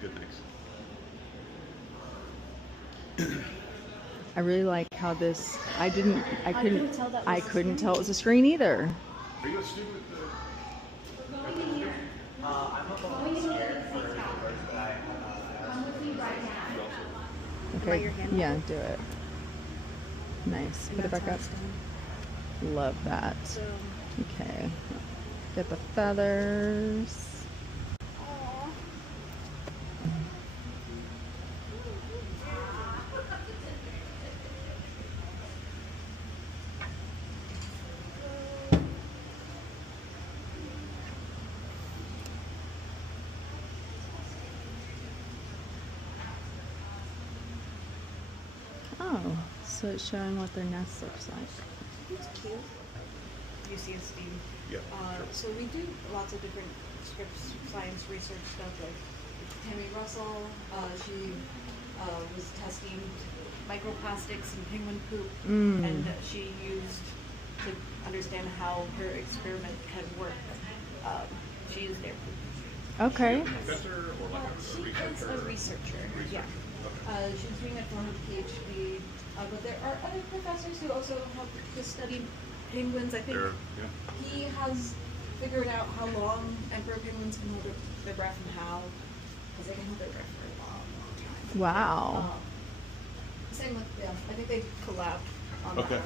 Good, thanks. I really like how this. I couldn't tell that was I a couldn't screen. tell it was a screen either. Are you a student at the... I'm a local here for the course that I Okay. your hand Yeah, do it. Nice. Put it back up. Love that. So, Okay. Get the feathers. Oh, so it's showing what their nest looks like. it's cute. UCSD. Yeah, So we do lots of different scripts, science research stuff. Like Tammy Russell, she was testing microplastics in penguin poop, and she used to understand how her experiment can work. She used their poop. Okay. Professor or like She a is a researcher. Yeah. She's doing it for her PhD. But there are other professors who also help to study penguins. I think he has figured out how long emperor penguins can hold their breath and how, because they can hold their breath for a long, long time. Wow. Same with, I think they collab on Okay.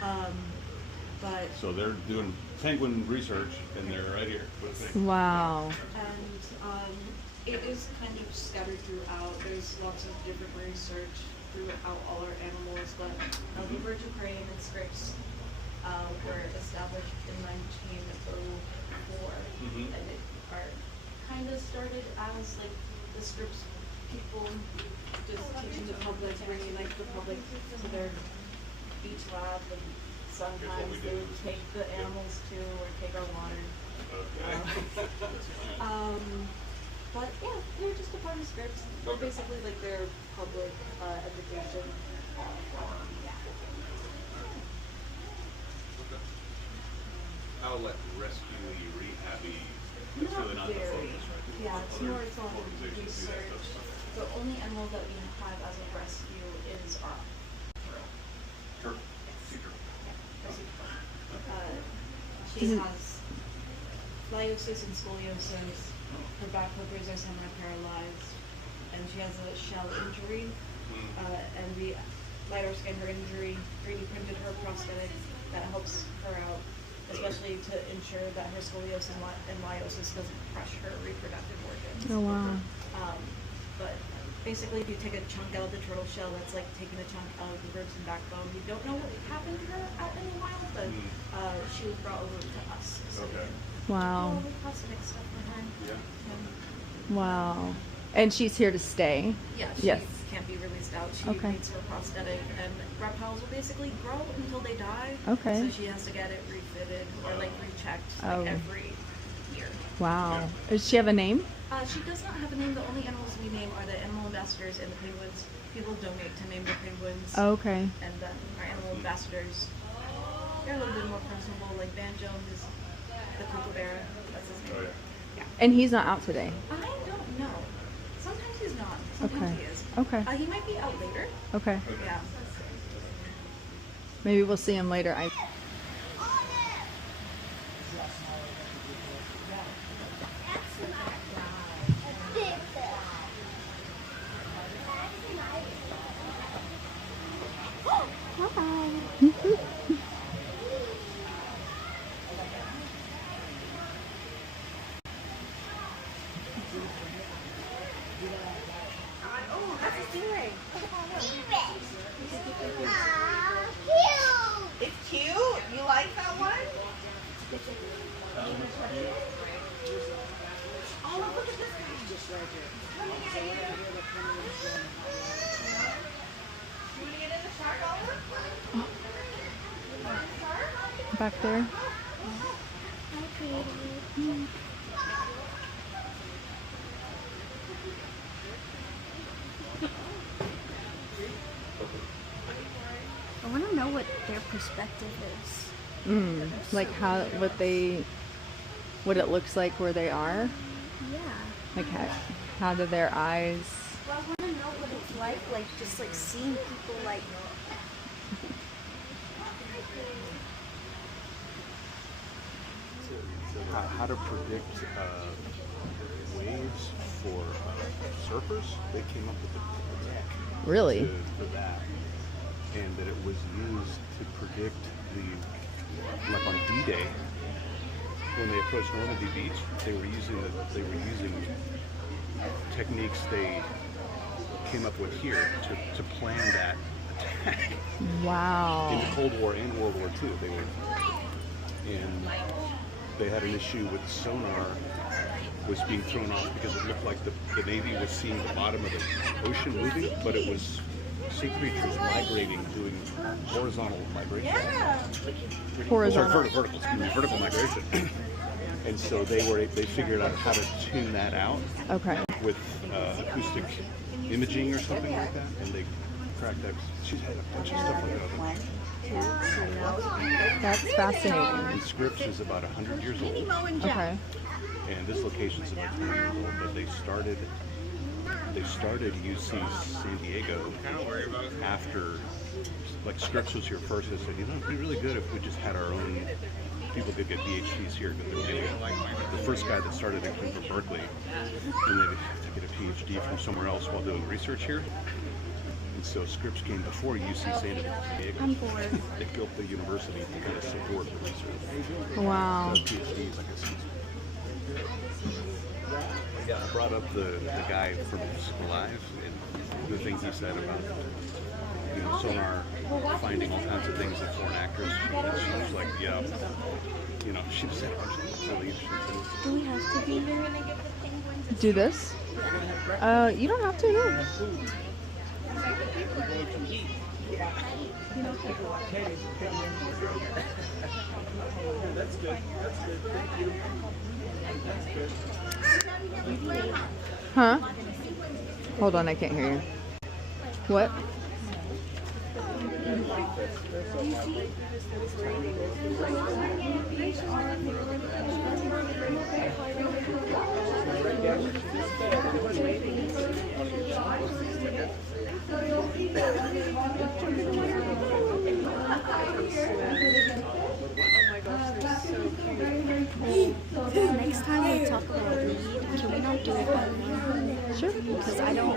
that one. But So they're doing penguin research, and they're right here. Wow. And it is kind of scattered throughout. There's lots of different research throughout all our animals, but the Birch Aquarium and scripts were established in 1904, and it are kind of started as like the scripts people just teaching the public, bringing like the public to their beach lab, and sometimes they would take the animals too, or take our water. But yeah, they're just a part of scripts. They're basically like their public education. How like rescue-y, rehab-y, it's Not really not the very. focus, right? Yeah, it's more it's on Organizations do that research. stuff. The only animal that we have as a rescue is our turtle. Turtle. Sea turtle. She has scoliosis and scoliosis. Her back flippers are semi-paralyzed, and she has a shell injury. And we LiDAR scanned her injury, 3D printed her prosthetic that helps her out, especially to ensure that her scoliosis and meiosis doesn't crush her reproductive organs. Oh wow. But basically, if you take a chunk out of the turtle shell, that's like taking a chunk out of the ribs and backbone. We don't know what happened to her out in the wild, but she was brought over to us. So Okay. Wow. all the prosthetic stuff for her. Yeah. Wow. And she's here to stay. Yeah, Yes. she can't be released out. She Okay. needs her prosthetic, and reptiles will basically grow until they die. Okay. So she has to get it refitted or like rechecked Oh. every year. Wow. Does she have a name? She does not have a name. The only animals we name are the animal ambassadors and the penguins. People donate to name the penguins. Okay. And then our animal ambassadors, they're a little bit more personable. Like Banjo is the kookaburra. That's his name. Oh, yeah. Yeah. And he's not out today. I don't know. Sometimes he's not. Sometimes Okay. he is. Okay. He might be out later. Okay. Yeah. Maybe we'll see him later. Oh, that's a stingray. It's cute. You like that one? Oh, look at this guy. Let me get you. You want to get in the shark, Oliver? Back there. I want to know what their perspective is. Like what it looks like where they are. Yeah. Like how, How do their eyes? Well, I want to know what it's like just like seeing people like. How to predict waves for surfers? They came up with the tech Really? for that, and that it was used to predict like on D-Day when they approached Normandy Beach, they were using techniques they came up with here to plan that attack. Wow. In the Cold War and World War II, they had an issue with sonar was being thrown off because it looked like the Navy was seeing the bottom of the ocean moving, but it was sea creatures migrating, doing horizontal migration. Horizontal. Sorry, vertical migration. And so they figured out how to tune that out Okay. with acoustic imaging or something like that, and they cracked that. She's had a bunch of stuff like that. That's fascinating. And Scripps is about 100 years old, Okay. and this location's about 20 years old, but they started UC San Diego after, like, Scripps was here first. They said, it'd be really good if we just had our own, people could get PhDs here. The first guy that started it came from Berkeley, and they had to get a PhD from somewhere else while doing research here. And so Scripps came before UC San Diego. I'm bored. They built the university to kind of support the research. Wow. PhDs, I guess. I brought up the guy from Alive and the things he said about sonar finding all kinds of things in foreign actors. And she was like, yeah, she said a bunch of really interesting things. Do we have to be here? Do this? You don't have to. No. That's good. Thank you. That's good. Huh? Hold on, I can't hear you. What? Next time we talk about weed, can we not do it on here? Sure. Because I don't.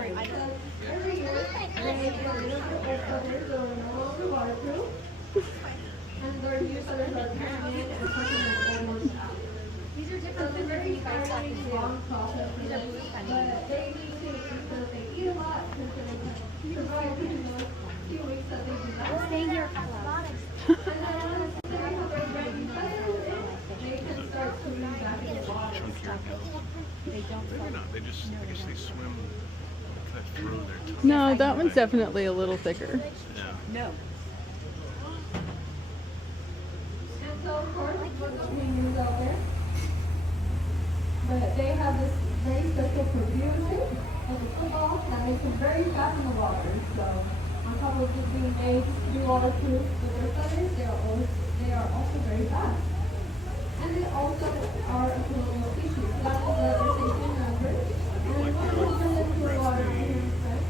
These are different than very long process. These are blue pennies. They eat a lot to survive in the few weeks that they do that. Stay here. And then they have their bread and butter, they can start swimming back in the water. Maybe not. They just, I guess they swim kind of through their tongue. No, that one's definitely a little thicker. Yeah. No. And so, of course, we're going to use out there. But they have this very special perfusion of the football that makes them very fast in the water. So, on top of just being made to be waterproof with their feathers, they are also very fast. And they also are a colonial species. So that is their station number. And we're going to put them into the water here instead.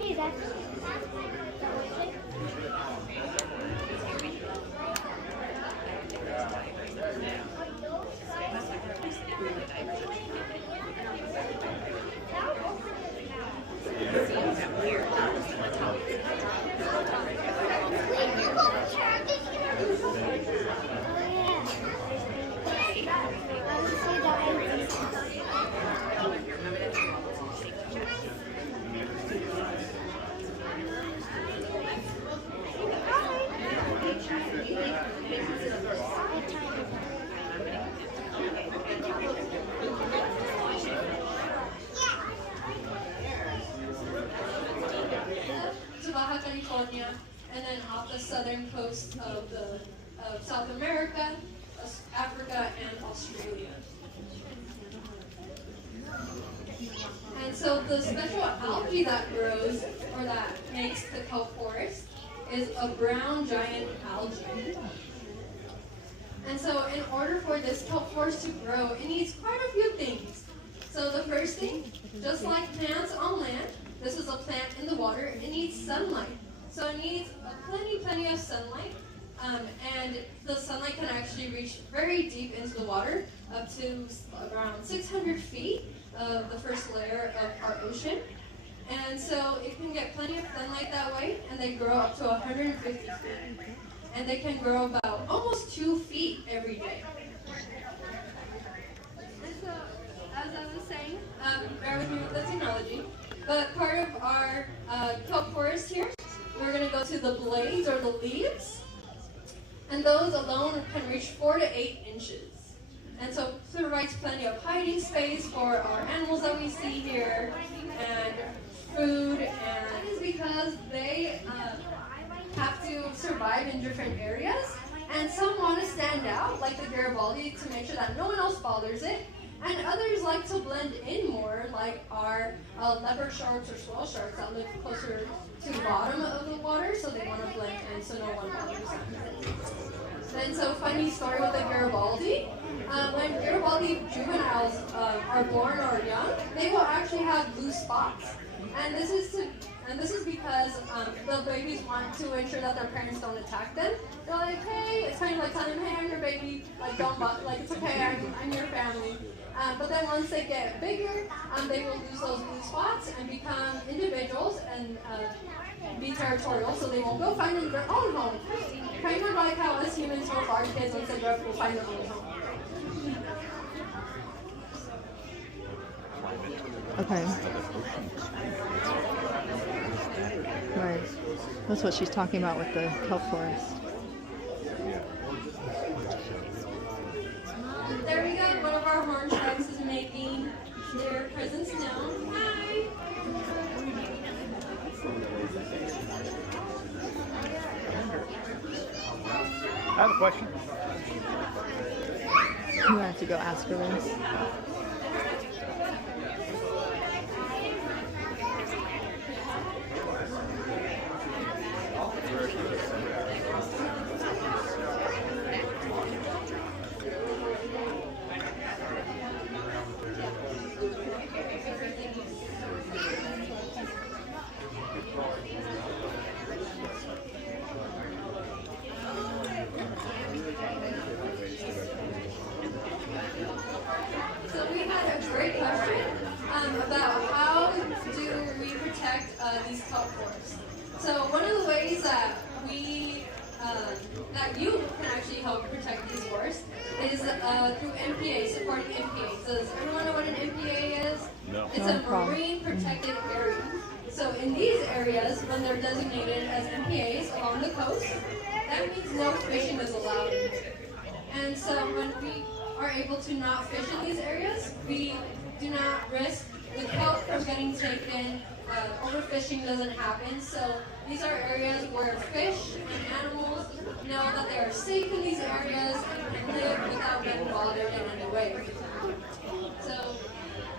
Hey, that's. To Baja California, and then off the southern coast of South America, Africa, and Australia. And so the special algae that grows, or that makes the kelp forest, is a brown giant algae. And so in order for this kelp forest to grow, it needs quite a few things. So the first thing, just like plants on land, this is a plant in the water, it needs sunlight. So it needs plenty of sunlight. And the sunlight can actually reach very deep into the water, up to around 600 feet of the first layer of our ocean. And so it can get plenty of sunlight that way, and they grow up to 150 feet. And they can grow about almost 2 feet every day. And so, as I was saying, bear with me with the technology, but part of our kelp forest here, we're going to go to the blades or the leaves. And those alone can reach 4 to 8 inches. And so it provides plenty of hiding space for our animals that we see here, and food, and that is because they have to survive in different areas. And some want to stand out, like the Garibaldi, to make sure that no one else bothers it. And others like to blend in more, like our leopard sharks or swell sharks that live closer to the bottom of the water, so they want to blend in so no one bothers them. And so, funny story with the Garibaldi. When Garibaldi juveniles are born or young, they will actually have blue spots. And this is because the babies want to ensure that their parents don't attack them. They're like, hey, it's kind of like telling them, hey, I'm your baby, like don't like it's okay, I'm your family. But then once they get bigger, they will lose those blue spots and become individuals and be territorial, so they won't go find their own home. Kind of like how us humans will our kids once they grow up will find their own home. Okay. Right. That's what she's talking about with the kelp forest. There we go. One of our horn sharks is making their presence known. Hi. I have a question. You have to go ask her this. So we had a great question about how do we protect these kelp forests. So one of the ways that that you can actually help protect these forests is through MPA, supporting MPA. Does everyone know what an MPA is? No. It's a marine protected area. So in these areas, when they're designated as MPAs along the coast, that means no fishing is allowed in here. And so when we are able to not fish in these areas, we do not risk the kelp from getting taken. Overfishing doesn't happen. So these are areas where fish and animals know that they are safe in these areas and can live without being bothered in any way. So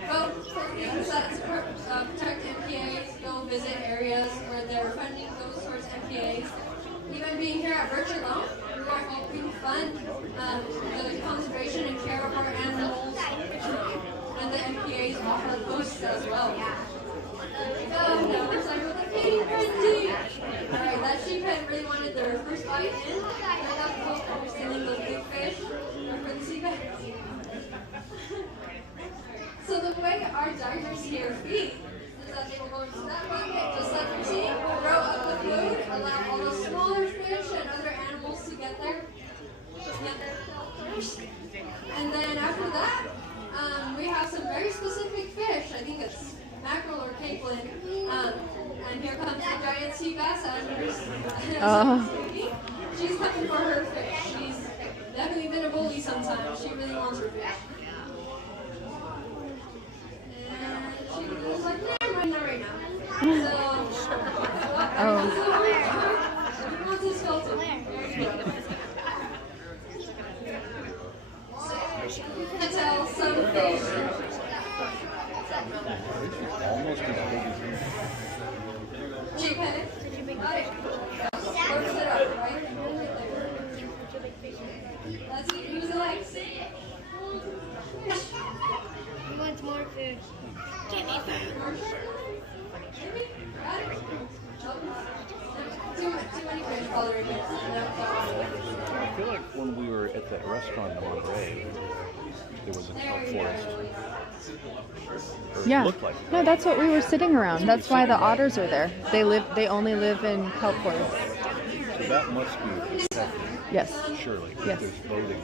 go for things that protect MPAs, go visit areas where they're funding those towards MPAs. Even being here at Birch alone, we are helping fund the conservation and care of our animals, and the MPAs off our coast as well. Now we're starting with the feeding frenzy. Alright, that sheephead really wanted their first bite in. I got the hope for stealing those big fish for the sea bass. So the way our divers here feed is that they will go into that bucket, just like you're seeing, throw up the food, allow all the smaller fish and other animals to get their fill first. And then after that, we have some very specific fish. I think it's mackerel or capelin. And here comes the giant sea bass Amber's. She's coming for her fish. She's definitely been a bully sometimes. She really wants her fish. And she was like, nah, I'm not right now. So, he wants his skeleton. There you go. You can tell some fish. Almost as big as you. Sheephead. Got it. Close it up, right? Let's eat. Who's like? He wants more food. Give me food. Too many fish probably right there. I feel like when we were at that restaurant in Monterey, there was a kelp forest. Or it Yeah. looked like it. No, that's what we were sitting around. That's why the otters are there. They only live in kelp forests. So that must be protected, Yes. surely. 'Cause Yes. There's boating.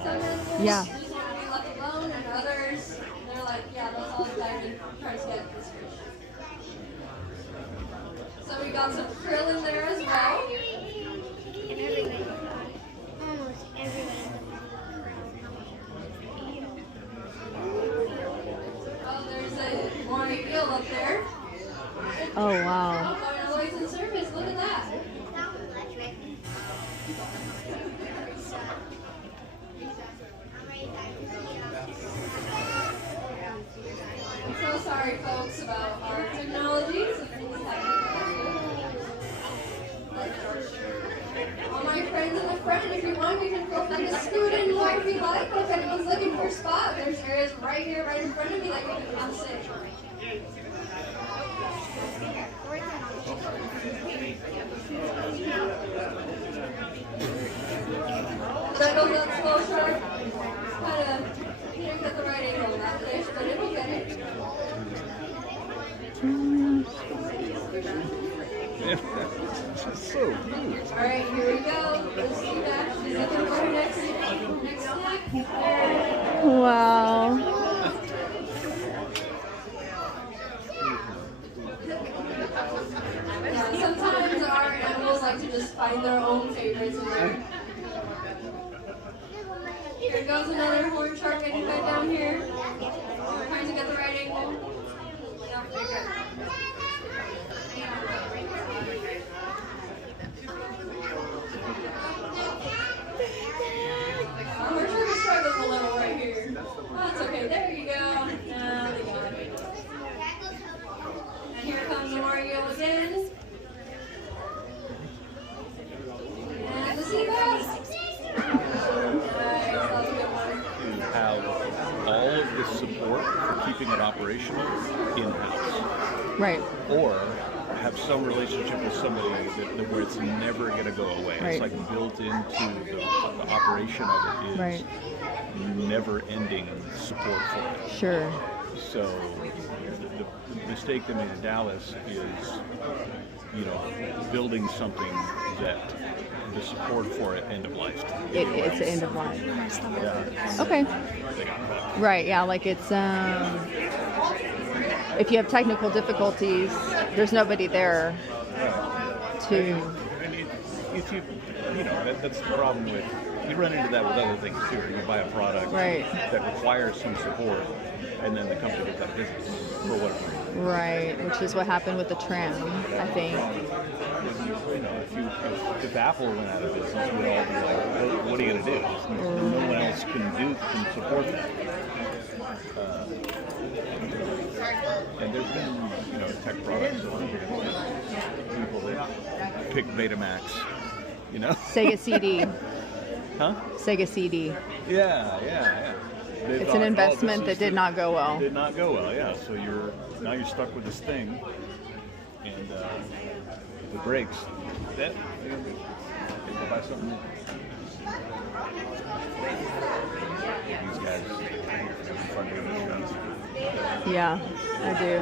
Yeah. Be left alone, and others, they're like, yeah, let's all dive in, try to get this fish. So we got some krill in there as well. And everything. Almost everything. Oh, there's a moray eel up there. Oh wow. Oh, going all the way to the surface. Look at that. I'm so sorry, folks, about our technologies. All my friends in the front, if you want, we can feel free to scoot in more if you like. If anyone's looking for a spot, there's areas right here, right in front of me that you can come sit. That goes up slow, sharp. Kind of, you didn't get the right angle on that fish, but it'll get it. It's so cute. All right, here we go. Let's see that. Is it going to go next step? Wow. Yeah, sometimes our animals like to just find their own favorites in there. Here goes another horn shark getting fed down here. Trying to get the right angle. Yeah. We're sure to struggle a little right here. Oh, it's okay. There you go. Now they got it. And here comes the Mario again. And the sea bass. Nice, that's a good one. To have all of the support for keeping it operational in-house. Right. Or have some relationship with somebody where it's never going to go away. Right. It's like built into the operation of it is Right. never-ending support for it. Sure. So the mistake they made in Dallas is, building something that the support for it end of life. It's the end of life. Yeah. Okay. They got cut. Right. Yeah. Like it's if you have technical difficulties, there's nobody there to. And if you that's the problem with, you run into that with other things too. You buy a product Right. that requires some support, and then the company gets out of business for whatever reason. Right. Which is what happened with the tram, I think. If Apple went out of business, we'd all be like, what are you going to do? No one else can support that. And there's been, tech products, people that pick Betamax, Sega CD. Huh? Sega CD. Yeah. They It's thought, an oh, investment that did not go well. Did not go well, yeah. So you're stuck with this thing, and if it breaks, that you go buy something new. These guys are fun to show. Yeah, I do.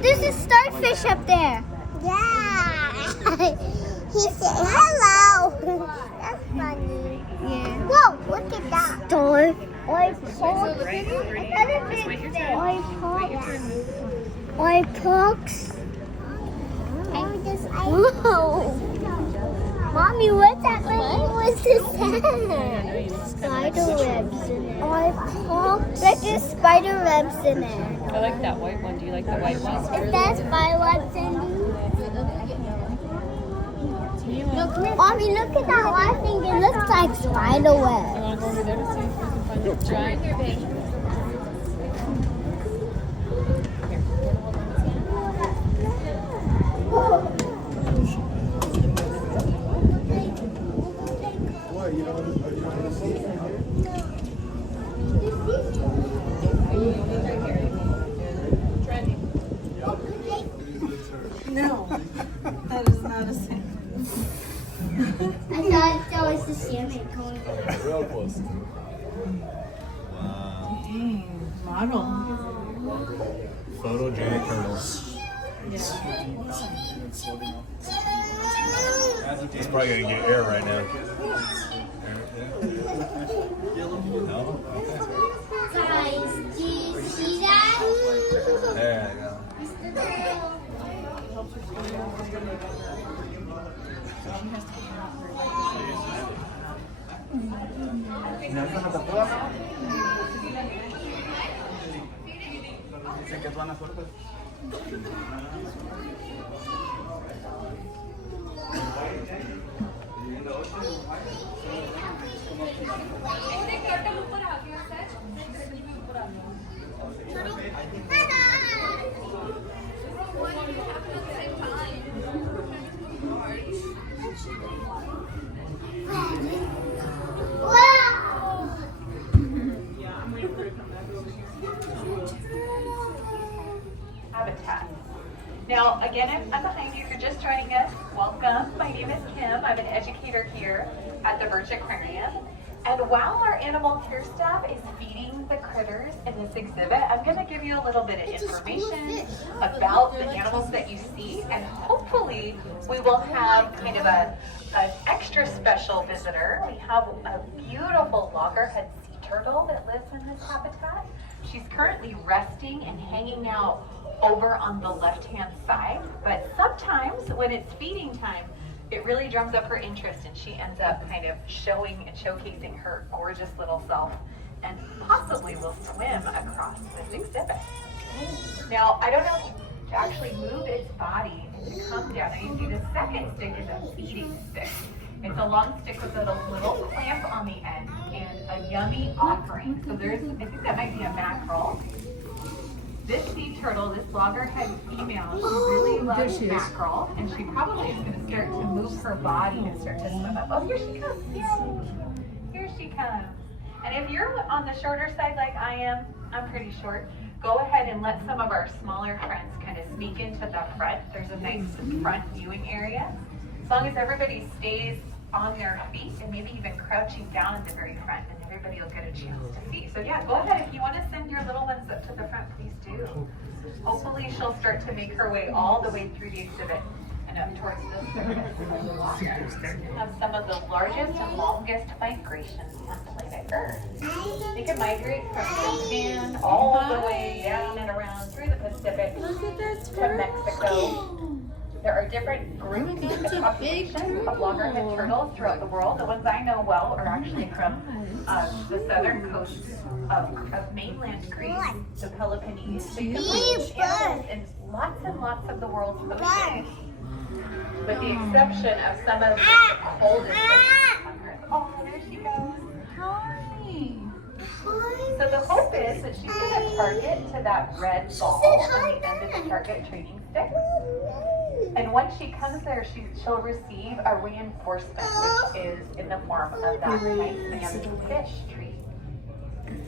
There's a starfish up there. Yeah. He said hello. That's funny. Yeah. Whoa, look at that. Star. Oil pucks. Whoa. Mommy, what's that? What's this? Spider webs in there. Oil pucks. There's spider webs in there. I like that white one. Do you like the white one? Is that spider webs in there? Mommy, look at that white thing. It looks like spider web. I want to go over there to see if we can find a giant fish. Mommy, No, that is not a salmon. I thought that was the salmon going. Real close. Model. Photogenic turtles. It's probably gonna get air right now. No? Okay. Guys, do you see that? There you go. Wow! Habitat. Now, again, I'm behind you. If you're just joining us, welcome. My name is Kim. I'm an educator here at the Birch Aquarium. And while our animal care staff is feeding the critters in this exhibit, I'm going to give you a little bit of information about the animals that you see, and hopefully we will have kind of an extra special visitor. We have a beautiful loggerhead sea turtle that lives in this habitat. She's currently resting and hanging out over on the left-hand side, but sometimes when it's feeding time, it really drums up her interest and she ends up kind of showing and showcasing her gorgeous little self and possibly will swim across this exhibit. Now, I don't know if to actually move its body and to come down. Now you see the second stick is a feeding stick. It's a long stick with a little clamp on the end and a yummy offering. So there's, I think that might be a mackerel. This sea turtle, this loggerhead female, she really loves mackerel, and she probably is going to start to move her body and start to swim up. Oh, here she comes! Yay! Here she comes. And if you're on the shorter side like I am, I'm pretty short, go ahead and let some of our smaller friends kind of sneak into the front. There's a nice front viewing area. As long as everybody stays on their feet and maybe even crouching down at the very front, and everybody will get a chance to see. So yeah, go ahead. If you want to send your little ones up to the front, please do. Hopefully she'll start to make her way all the way through the exhibit and up towards the surface of the water. We have some of the largest and longest migrations on planet Earth. They can migrate from Japan all the way down and around through the Pacific to Mexico. There are different groups and populations of loggerhead turtles throughout the world. The ones I know well are actually from the southern coast of mainland Greece, the Peloponnese. So you can find animals in lots and lots of the world's oceans, with the exception of some of the coldest oceans on Earth. Oh, there she goes. Hi. So the hope is that she's going to target to that red ball on the end of the target training stick. And once she comes there, she'll receive a reinforcement, which is in the form of that nice salmon fish treat.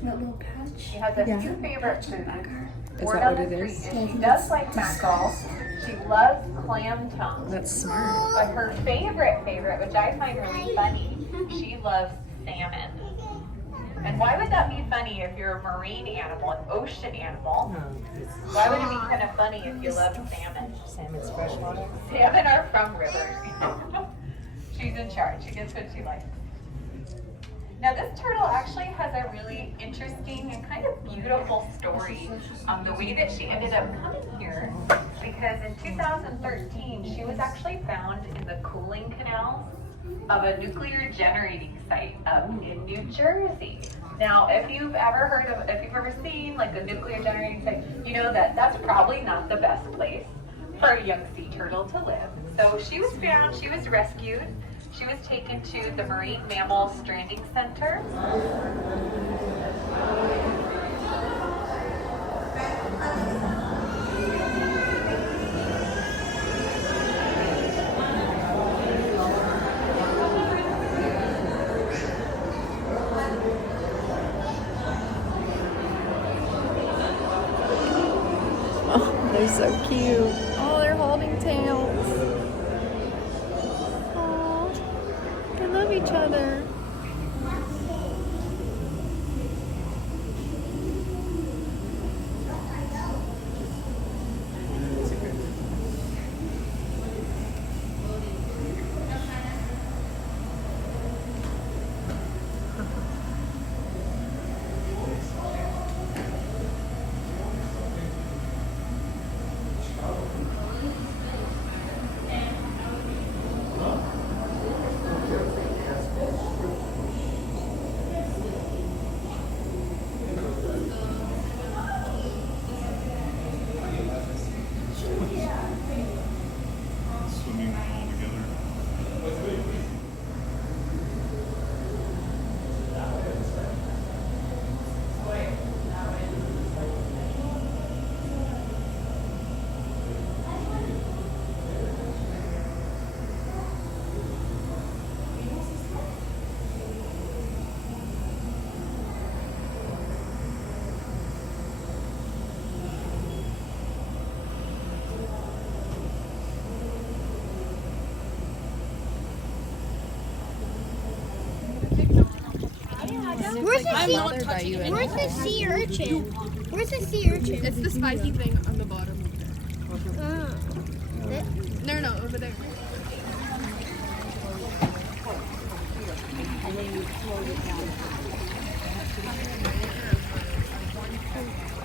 That little patch. She has a few favorite foods. Is that what it is? She does like mackerel. She loves clam tongue. That's smart. But her favorite, which I find really funny, she loves salmon. And why would that be funny if you're a marine animal, an ocean animal? Why would it be kind of funny if you love salmon? Salmon's freshwater. Salmon are from rivers. She's in charge. She gets what she likes. Now this turtle actually has a really interesting and kind of beautiful story. The way that she ended up coming here, because in 2013 she was actually found in the cooling canals of a nuclear generating site in New Jersey. Now, if you've ever seen like a nuclear generating site, you know that that's probably not the best place for a young sea turtle to live. So she was found, she was rescued, she was taken to the Marine Mammal Stranding Center. They're so cute. Oh, they're holding tails. Oh, they love each other. Swimming all together. Where's the sea? Bothered by you. Where's the sea urchin? Where's the sea urchin? It's the spiky thing on the bottom. No, over there. Oh.